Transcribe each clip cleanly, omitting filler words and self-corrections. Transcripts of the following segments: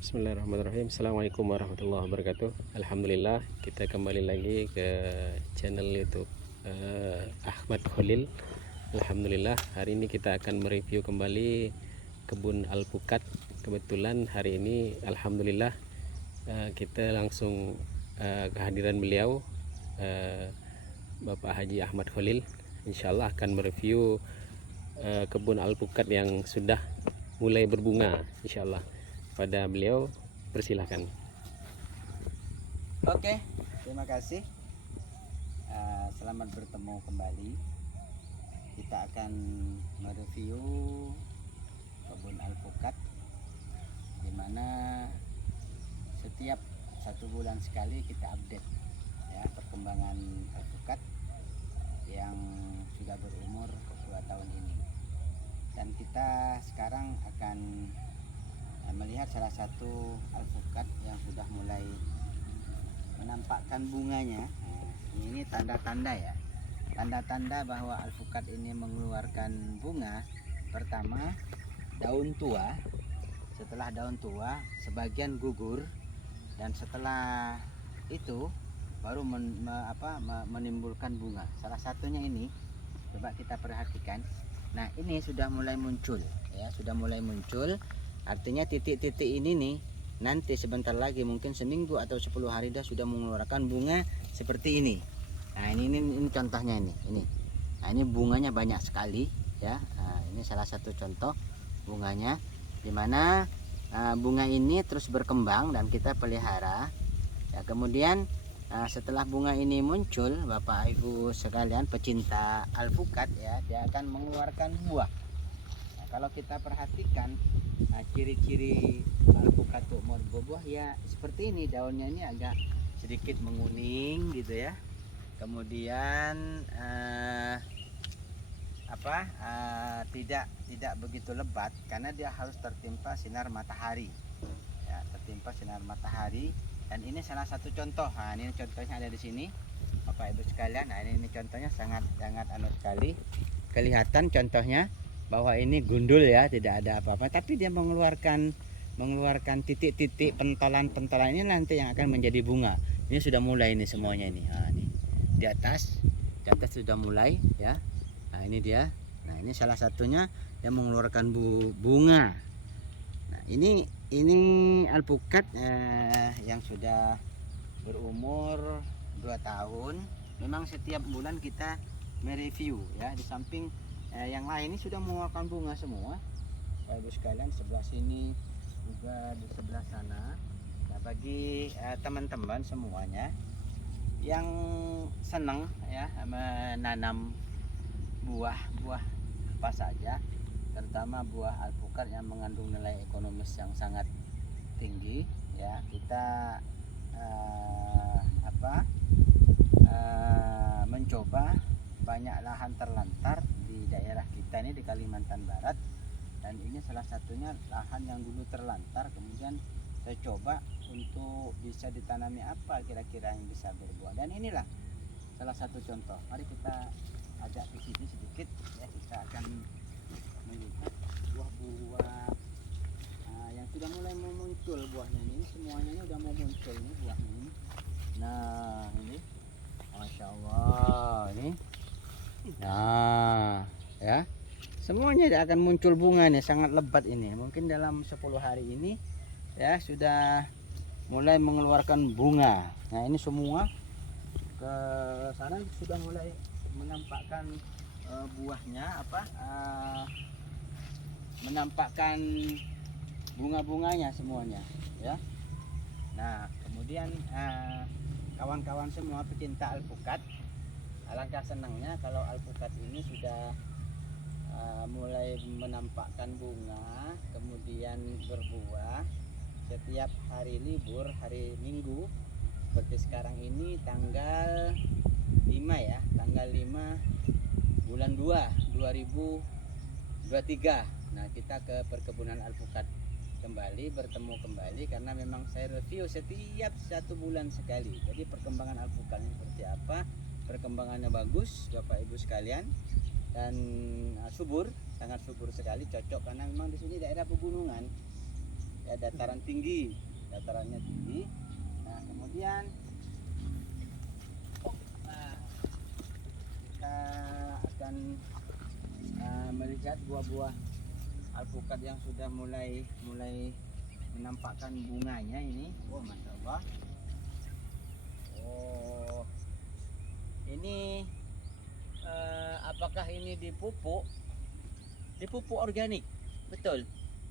Bismillahirrahmanirrahim. Assalamualaikum warahmatullahi wabarakatuh. Alhamdulillah, kita kembali lagi ke channel YouTube Ahmad Khalil. Alhamdulillah, hari ini kita akan mereview kembali kebun alpukat. Kebetulan hari ini alhamdulillah kita langsung kehadiran beliau, Bapak Haji Ahmad Khalil. Insyaallah akan mereview kebun alpukat yang sudah mulai berbunga, insyaallah. Pada beliau, persilahkan. Oke, terima kasih. Selamat bertemu kembali. Kita akan mereview kebun alpukat, di mana setiap 1 bulan sekali kita update ya perkembangan alpukat yang sudah berumur 2 tahun ini. Dan kita sekarang akan melihat salah satu alpukat yang sudah mulai menampakkan bunganya. Ini tanda-tanda ya, tanda-tanda bahwa alpukat ini mengeluarkan bunga. Pertama, daun tua. Setelah daun tua, sebagian gugur, dan setelah itu baru menimbulkan bunga. Salah satunya ini, coba kita perhatikan. Nah, ini sudah mulai muncul ya, sudah mulai muncul. Artinya titik-titik ini nih nanti sebentar lagi, mungkin seminggu atau 10 hari dah sudah mengeluarkan bunga seperti ini. Nah, ini contohnya ini. Nah, ini bunganya banyak sekali ya. Nah, ini salah satu contoh bunganya, dimana bunga ini terus berkembang dan kita pelihara. Ya, kemudian setelah bunga ini muncul, Bapak Ibu sekalian pecinta alpukat ya, dia akan mengeluarkan buah. Nah, kalau kita perhatikan ciri-ciri alpukat umur berbuah ya seperti ini. Daunnya ini agak sedikit menguning gitu ya. Kemudian tidak begitu lebat karena dia harus tertimpa sinar matahari ya, tertimpa sinar matahari. Dan ini salah satu contoh. Nah, ini contohnya ada di sini Bapak Ibu sekalian. Nah, ini contohnya sangat sekali kelihatan contohnya bahwa ini gundul ya, tidak ada apa-apa, tapi dia mengeluarkan titik-titik pentolan ini nanti yang akan menjadi bunga. Ini sudah mulai ini semuanya ini. Nah, ini di atas sudah mulai ya. Nah, ini dia. Nah, ini salah satunya yang mengeluarkan bunga. Nah, ini alpukat yang sudah berumur 2 tahun. Memang setiap bulan kita mereview ya. Di samping yang lain ini sudah mengeluarkan bunga semua, Bapak Ibu sekalian. Sebelah sini juga, di sebelah sana. Nah, bagi teman-teman semuanya yang senang ya menanam buah apa saja, terutama buah alpukat yang mengandung nilai ekonomis yang sangat tinggi ya, kita mencoba banyak lahan terlantar di daerah kita ini di Kalimantan Barat. Dan ini salah satunya lahan yang dulu terlantar, kemudian saya coba untuk bisa ditanami apa kira-kira yang bisa berbuah. Dan inilah salah satu contoh. Mari kita ajak ke sini sedikit ya, kita akan melihat buah-buah yang sudah mulai muncul buahnya ini. Semuanya ini sudah mau muncul ini buahnya ini. Nah, ini Masya Allah ini. Nah ya, semuanya akan muncul bunga nih, sangat lebat ini. Mungkin dalam 10 hari ini ya sudah mulai mengeluarkan bunga. Nah, ini semua ke sana sudah mulai menampakkan buahnya menampakkan bunga-bunganya semuanya ya. Nah, kemudian kawan-kawan semua pecinta alpukat, alangkah senangnya kalau alpukat ini sudah mulai menampakkan bunga, kemudian berbuah setiap hari libur, hari Minggu. Seperti sekarang ini tanggal 5 ya, tanggal 5 bulan 2 2023. Nah, kita ke perkebunan alpukat kembali, bertemu kembali, karena memang saya review setiap 1 bulan sekali. Jadi perkembangan alpukatnya seperti apa? Perkembangannya bagus Bapak Ibu sekalian, dan subur, sangat subur sekali, cocok karena memang di sini daerah pegunungan ya, datarannya tinggi. Nah kemudian kita akan melihat buah-buah alpukat yang sudah mulai menampakkan bunganya ini. Oh masya Allah. Oh ini apakah ini dipupuk organik? Betul,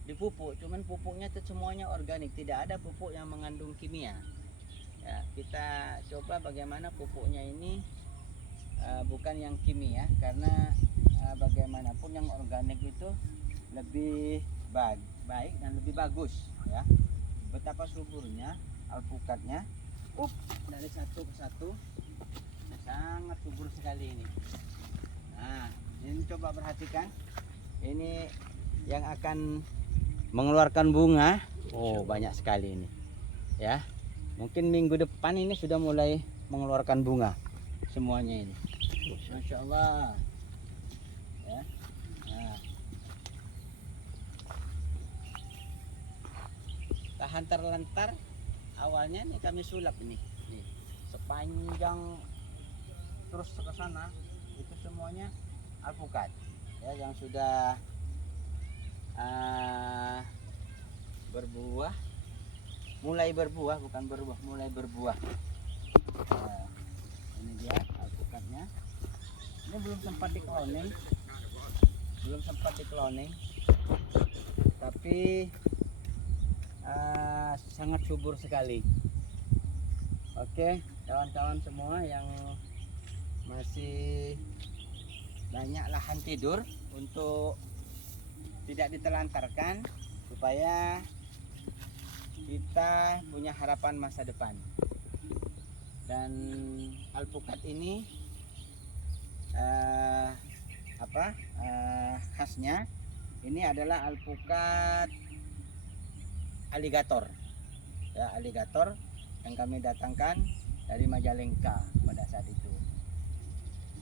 dipupuk, cuman pupuknya itu semuanya organik, tidak ada pupuk yang mengandung kimia ya. Kita coba bagaimana pupuknya ini bukan yang kimia, karena bagaimanapun yang organik itu lebih baik dan lebih bagus ya. Betapa suburnya alpukatnya, dari satu ke satu sangat subur sekali ini. Nah ini coba perhatikan, ini yang akan mengeluarkan bunga. Oh banyak sekali ini ya. Mungkin minggu depan ini sudah mulai mengeluarkan bunga semuanya ini. Masya Allah ya. Nah, tahan terlantar awalnya nih kami sulap ini nih, sepanjang terus ke sana itu semuanya alpukat ya, yang sudah berbuah, mulai berbuah. Nah, ini dia alpukatnya. Ini belum sempat dikloning, tapi sangat subur sekali. Oke kawan-kawan semua yang masih banyak lahan tidur, untuk tidak ditelantarkan supaya kita punya harapan masa depan. Dan alpukat ini khasnya ini adalah alpukat aligator ya, aligator yang kami datangkan dari Majalengka pada saat itu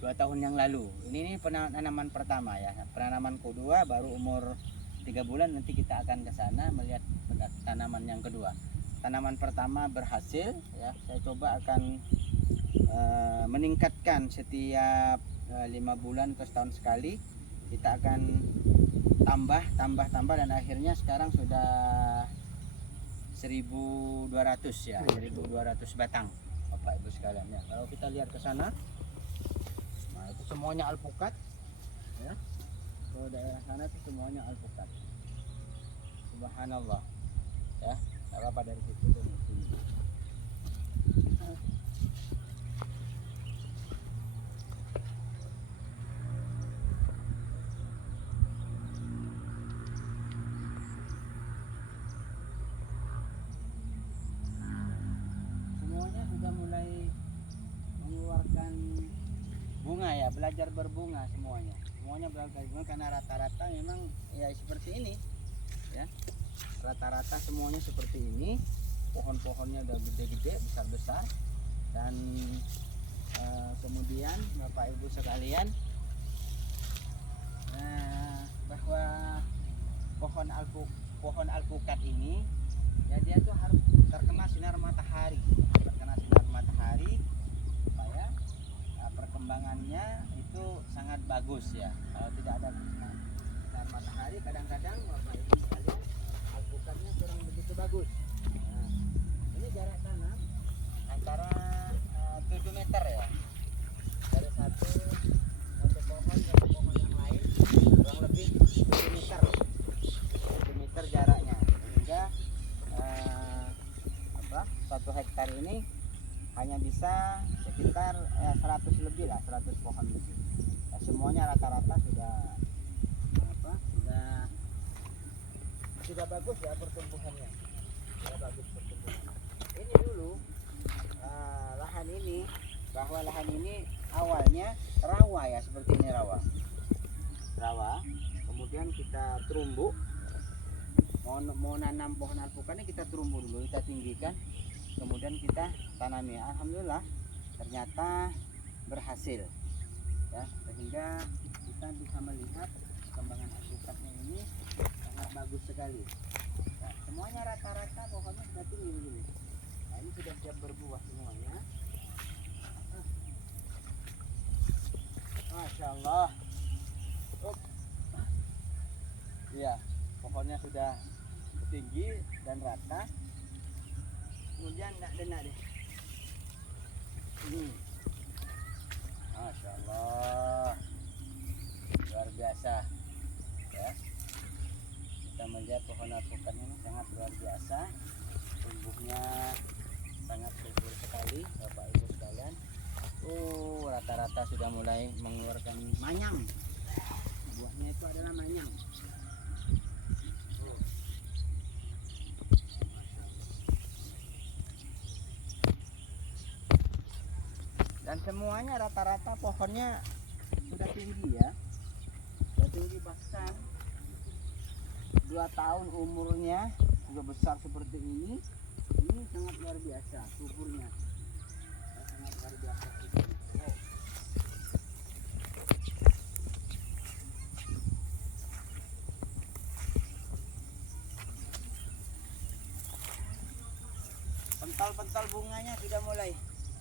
2 tahun yang lalu. Ini penanaman pertama ya, penanaman kedua baru umur 3 bulan, nanti kita akan ke sana melihat tanaman yang kedua. Tanaman pertama berhasil ya, saya coba akan meningkatkan setiap 5 bulan ke setahun sekali. Kita akan tambah dan akhirnya sekarang sudah 1.200 ya, 1.200 batang Bapak Ibu sekalian ya. Kalau kita lihat ke sana, nah itu semuanya alpukat ya. Ke daerah sana itu semuanya alpukat. Subhanallah ya. Apa dari situ ke sini. Semuanya sudah mulai mengeluarkan bunga ya, belajar berbunga semuanya. Semuanya belajar berbunga karena rata-rata memang ya seperti ini ya. Rata-rata semuanya seperti ini. Pohon-pohonnya udah gede-gede, besar-besar. Dan kemudian Bapak Ibu sekalian, bahwa pohon alpukat ini ya, dia tuh harus terkena sinar matahari, supaya perkembangannya itu sangat bagus ya. Kalau tidak ada sinar matahari, kadang-kadang Bapak Ibu sekalian alpukatnya kurang begitu bagus. Nah, ini jarak tanam antara 7 meter ya, dari satu pohon ke pohon yang lain kurang lebih 7 meter jaraknya, sehingga 1 hektar ini hanya bisa sekitar 100 lebih lah, 100 pohon lebih. Nah, semuanya rata-rata sudah bagus ya pertumbuhannya. Ini dulu lahan ini awalnya rawa ya, seperti ini rawa. Kemudian kita terumbu, mau nanam pohon alpukatnya kita terumbu dulu, kita tinggikan, kemudian kita tanami. Alhamdulillah ternyata berhasil ya, sehingga kita bisa melihat perkembangan alpukatnya ini sangat bagus sekali. Nah, Semuanya rata-rata pohonnya sudah tinggi begini. Nah, ini sudah siap berbuah semuanya. Masya Allah. Iya, pohonnya sudah tinggi dan rata. Kemudian tidak denak deh. Masya Allah, luar biasa. Ya, kita melihat pohon alpukat ini sangat luar biasa. Tumbuhnya sangat subur sekali, Bapak Ibu sekalian. Rata-rata sudah mulai mengeluarkan manyang. Buahnya itu adalah manyang. Dan semuanya rata-rata pohonnya sudah tinggi ya, sudah tinggi, bahkan 2 tahun umurnya sudah besar seperti ini sangat luar biasa suburnya. Sangat luar biasa suburnya. Pental-pental bunganya sudah mulai,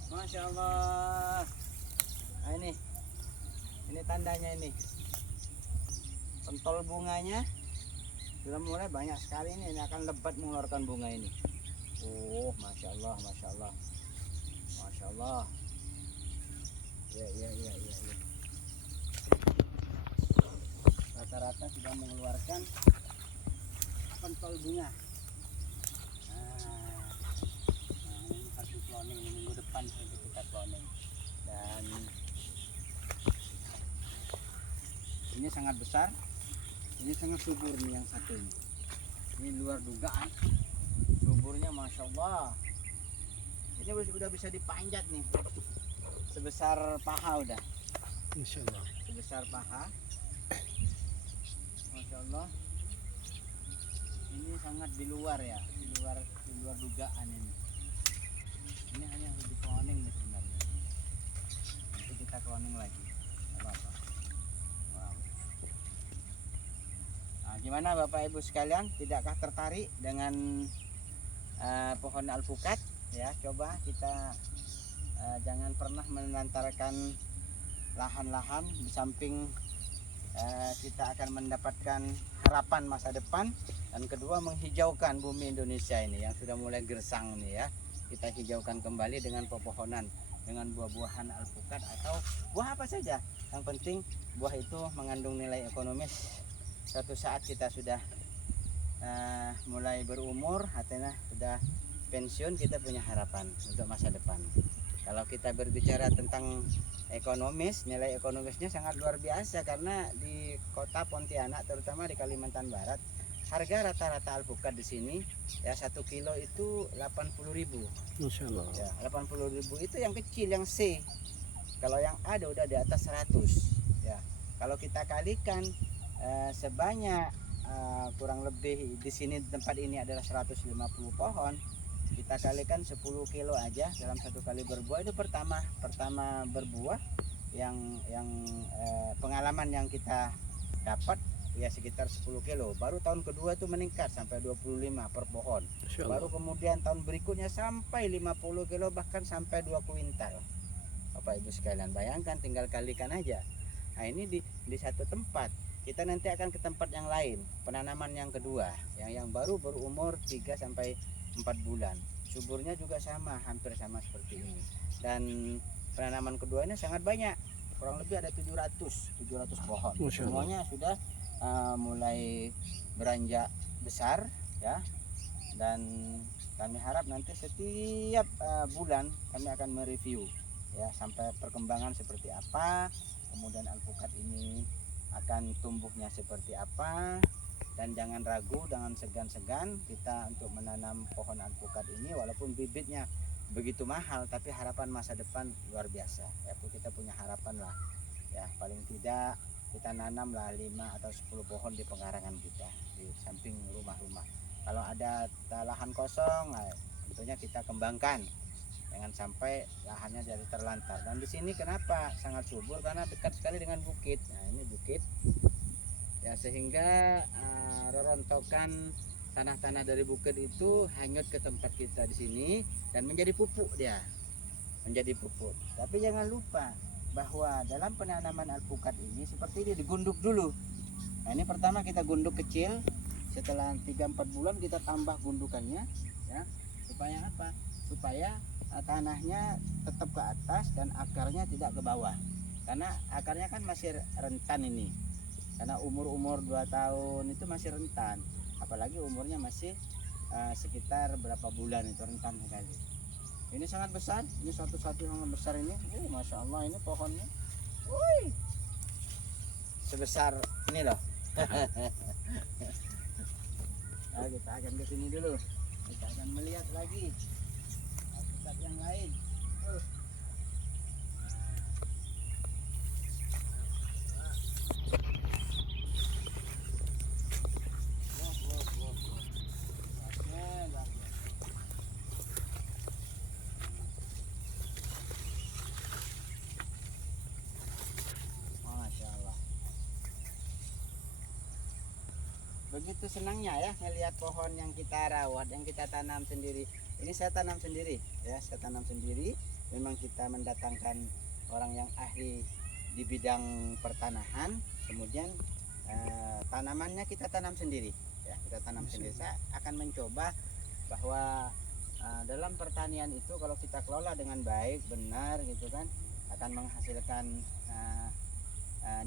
Masya Allah. Nah, ini tandanya, ini pentol bunganya sudah mulai banyak sekali. Ini akan lebat mengeluarkan bunga ini. Masya Allah, Masya Allah, Masya Allah. Ya. Rata-rata sudah mengeluarkan pentol bunga. Ini satu cloning, minggu depan itu kita cloning. Dan ini sangat besar, ini sangat subur nih yang satu ini. Ini luar dugaan suburnya, Masya Allah. Ini udah bisa dipanjat nih, sebesar paha udah. Insya Allah. Sebesar paha, Masya Allah. Ini sangat di luar ya, di luar dugaan ini. Ini hanya harus di cloning nih sebenarnya. Nanti kita cloning lagi, apa-apa. Wow. Nah, gimana Bapak Ibu sekalian, tidakkah tertarik dengan pohon alpukat? Ya, coba kita jangan pernah menelantarkan lahan-lahan. Di samping kita akan mendapatkan harapan masa depan, dan kedua menghijaukan bumi Indonesia ini yang sudah mulai gersang nih ya. Kita hijaukan kembali dengan pepohonan, dengan buah-buahan alpukat atau buah apa saja. Yang penting buah itu mengandung nilai ekonomis. Suatu saat kita sudah mulai berumur, artinya sudah pensiun, kita punya harapan untuk masa depan. Kalau kita berbicara tentang ekonomis, nilai ekonomisnya sangat luar biasa, karena di kota Pontianak, terutama di Kalimantan Barat, harga rata-rata alpukat di sini ya 1 kilo itu 80.000. Insya Allah. Ya, 80.000 itu yang kecil, yang C. Kalau yang A udah di atas 100. Ya, kalau kita kalikan sebanyak kurang lebih di sini tempat ini adalah 150 pohon. Kita kalikan 10 kilo aja dalam satu kali berbuah. Itu pertama berbuah yang pengalaman yang kita dapat ya sekitar 10 kilo. Baru tahun kedua itu meningkat sampai 25 per pohon. Baru kemudian tahun berikutnya sampai 50 kilo, bahkan sampai 2 kuintal. Bapak Ibu sekalian, bayangkan, tinggal kalikan aja. Nah, ini di satu tempat. Kita nanti akan ke tempat yang lain, penanaman yang kedua, yang baru berumur 3 sampai 4 bulan. Suburnya juga sama, hampir sama seperti ini. Dan penanaman kedua ini sangat banyak. Kurang lebih ada 700 pohon. Semuanya sudah mulai beranjak besar ya. Dan kami harap nanti setiap bulan kami akan mereview ya, sampai perkembangan seperti apa, kemudian alpukat ini akan tumbuhnya seperti apa. Dan jangan ragu, jangan segan-segan kita untuk menanam pohon alpukat ini, walaupun bibitnya begitu mahal, tapi harapan masa depan luar biasa ya. Kita punya harapan lah ya, paling tidak kita nanamlah 5 atau 10 pohon di pekarangan kita, di samping rumah-rumah. Kalau ada lahan kosong, tentunya kita kembangkan, jangan sampai lahannya jadi terlantar. Dan di sini kenapa sangat subur, karena dekat sekali dengan bukit. Nah, ini bukit ya, sehingga tanah-tanah dari bukit itu hanyut ke tempat kita di sini dan menjadi pupuk dia. Menjadi pupuk. Tapi jangan lupa bahwa dalam penanaman alpukat ini seperti ini digunduk dulu. Nah, ini pertama kita gunduk kecil. Setelah 3-4 bulan kita tambah gundukannya ya. Supaya apa? Supaya tanahnya tetap ke atas dan akarnya tidak ke bawah. Karena akarnya kan masih rentan ini. Karena umur 2 tahun itu masih rentan. Apalagi umurnya masih sekitar berapa bulan, itu rentan sekali. Ini sangat besar, ini satu-satu yang besar ini. Masya Allah, ini pohonnya. Wih, sebesar ini loh. Nah, kita akan ke sini dulu. Kita akan melihat lagi alpukat yang lain. Begitu senangnya ya melihat pohon yang kita rawat, yang kita tanam sendiri. Ini saya tanam sendiri ya, saya tanam sendiri. Memang kita mendatangkan orang yang ahli di bidang pertanahan, kemudian tanamannya kita tanam sendiri ya, kita tanam sendiri. Saya akan mencoba bahwa dalam pertanian itu kalau kita kelola dengan baik, benar gitu kan, akan menghasilkan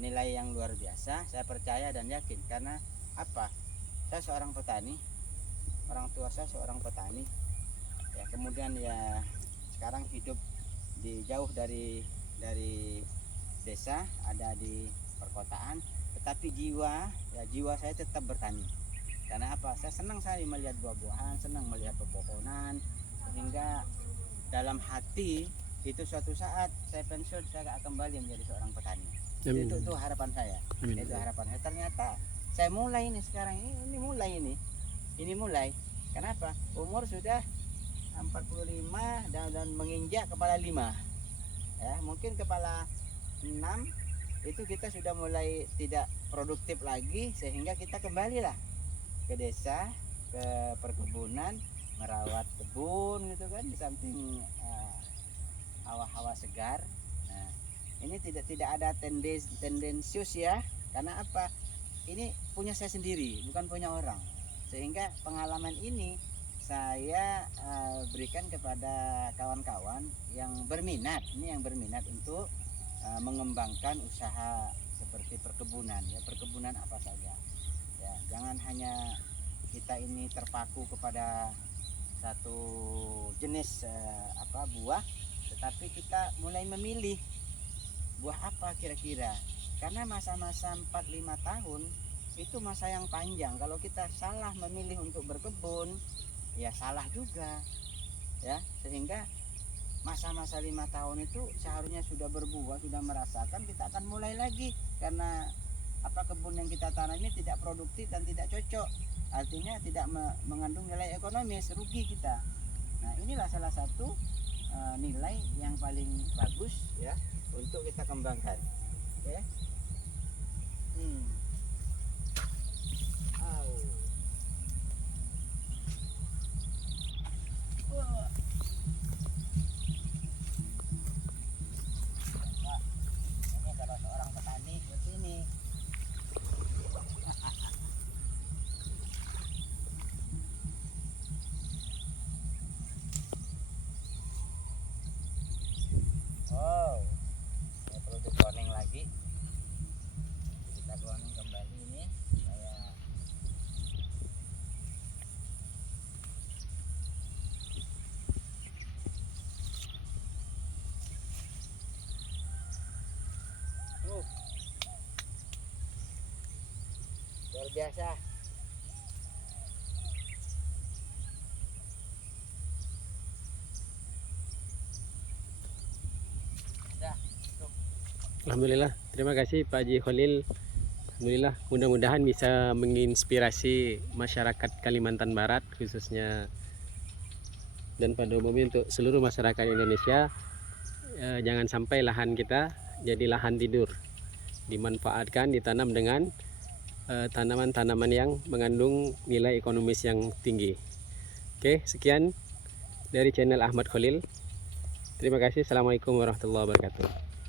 nilai yang luar biasa. Saya percaya dan yakin karena apa? Saya seorang petani, orang tua saya seorang petani. Ya, kemudian ya sekarang hidup jauh dari desa, ada di perkotaan, tetapi jiwa saya tetap bertani. Karena apa? Saya senang sekali melihat buah-buahan, senang melihat pepohonan, sehingga dalam hati itu suatu saat saya pensiun saya akan kembali menjadi seorang petani. Itu harapan saya. Itu harapan saya. Ternyata saya mulai ini sekarang ini mulai. Kenapa? Umur sudah 45 dan menginjak kepala 5 ya, mungkin kepala 6 itu kita sudah mulai tidak produktif lagi, sehingga kita kembalilah ke desa, ke perkebunan, merawat kebun gitu kan, di samping hawa-hawa segar. Nah, ini tidak ada tendensius ya, karena apa? Ini punya saya sendiri, bukan punya orang. Sehingga pengalaman ini saya berikan kepada kawan-kawan yang berminat, untuk mengembangkan usaha seperti perkebunan ya, perkebunan apa saja. Ya, jangan hanya kita ini terpaku kepada satu jenis buah, tetapi kita mulai memilih buah apa kira-kira. Karena masa-masa 4-5 tahun itu masa yang panjang. Kalau kita salah memilih untuk berkebun, ya salah juga ya. Sehingga masa-masa 5 tahun itu seharusnya sudah berbuah, sudah merasakan, kita akan mulai lagi. Karena kebun yang kita tanam ini tidak produktif dan tidak cocok, artinya tidak mengandung nilai ekonomis, rugi kita. Nah, inilah salah satu nilai yang paling bagus ya untuk kita kembangkan. Oke. Ini kalau seorang petani seperti ini. Oh, ini perlu di cloning lagi. Kita cloning kembali ini saya. Luar biasa. Alhamdulillah, terima kasih Pak Haji Khalil. Alhamdulillah, mudah-mudahan bisa menginspirasi masyarakat Kalimantan Barat khususnya, dan pada umumnya untuk seluruh masyarakat Indonesia. Jangan sampai lahan kita jadi lahan tidur, dimanfaatkan, ditanam dengan tanaman-tanaman yang mengandung nilai ekonomis yang tinggi. Oke, sekian dari channel Ahmad Khalil. Terima kasih. Assalamualaikum warahmatullahi wabarakatuh.